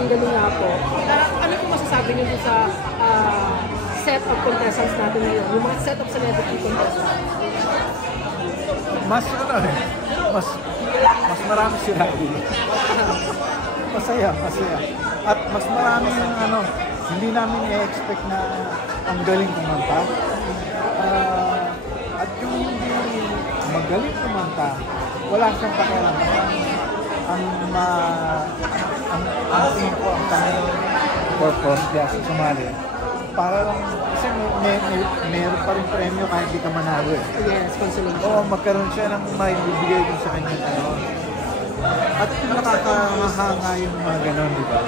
single nga po. Ano po masasabi niyo sa set of contestants natin ngayon? Yung mga set of celebrity contestants? Mas marami sila. Masaya. At mas marami yung hindi namin i-expect na ang galing kumanta. At yung hindi magaling kumanta, wala siyang pakialam. Ang tingin ko, ang kanyang purpose diya sa sumali. Para lang, kasi meron pa rin premyo kahit di ka manalo eh. Yes, consolation. Oo, magkaroon siya ng may bibigay din sa kanya. At yung nakakahanga yung mga ganon, di ba?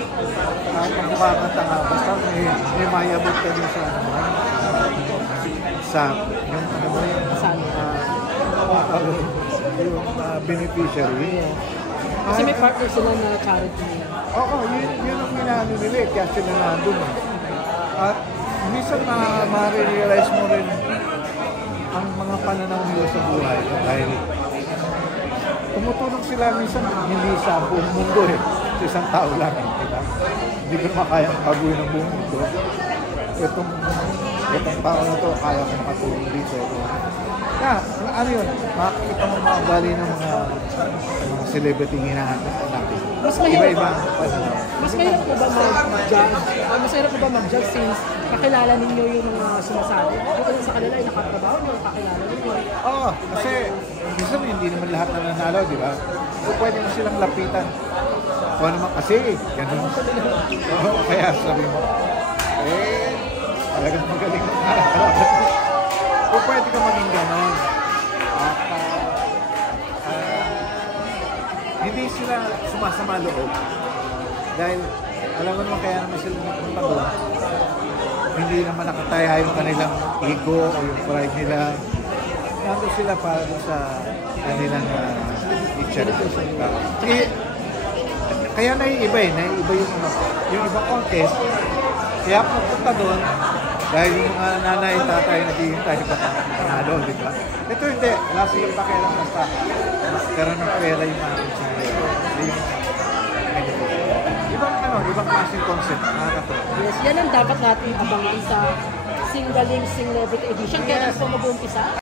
Kahit ang kumakanta nga, basta may mayabot ka din sa yung beneficiary. Kasi may partner sila na charity. Oo, yun ang ginano nila eh, kaya sila nandun eh. At minsan ma-realize mo rin ang mga pananaw nila sa buhay dahil tumutulong sila minsan hindi sa buong mundo eh, sa isang tao lang eh, diba? Hindi ko naman kayang paguhin ng buong mundo. Itong tao na to, kaya ko makatulong dito. Yun, makikita mo mga bali ng mga celebrity hinahanap natin. Iba-ibang pananaw. Mas mahirap po ba mag-judge? Mas mahirap po ba mag-judge since kakilala ninyo yung mga sumasali? Kung sa kanila ay nakatrabaho nyo, kakilala ninyo. Oo, kasi minsan hindi naman lahat na nanalo, di ba? So, pwede mo silang lapitan. Kung naman kasi, ganun. Oo, kaya sabi mo, talagang magaling na nakakalaban. Kung pwede ka maging ganun. Hindi sila sumasama loob. Dahil, alam mo naman kaya naman sila nagpunta doon. Hindi naman nakataya yung kanilang ego o yung pride nila. Nandun sila para sa kanilang i-charity. Kaya naiiba yung ibang contest. Kaya pupunta doon, dahil yung mga nanay, tatay, naghihintay pa panalo, di ba? Ito hindi, wala silang pakialam basta karoon ng pera yung mga kutsari. Ibang klaseng concept, nakakatawa. Yes, yan ang dapat natin abangan sa Singaling Celebrity Edition. Kaya po mag-uumpisa.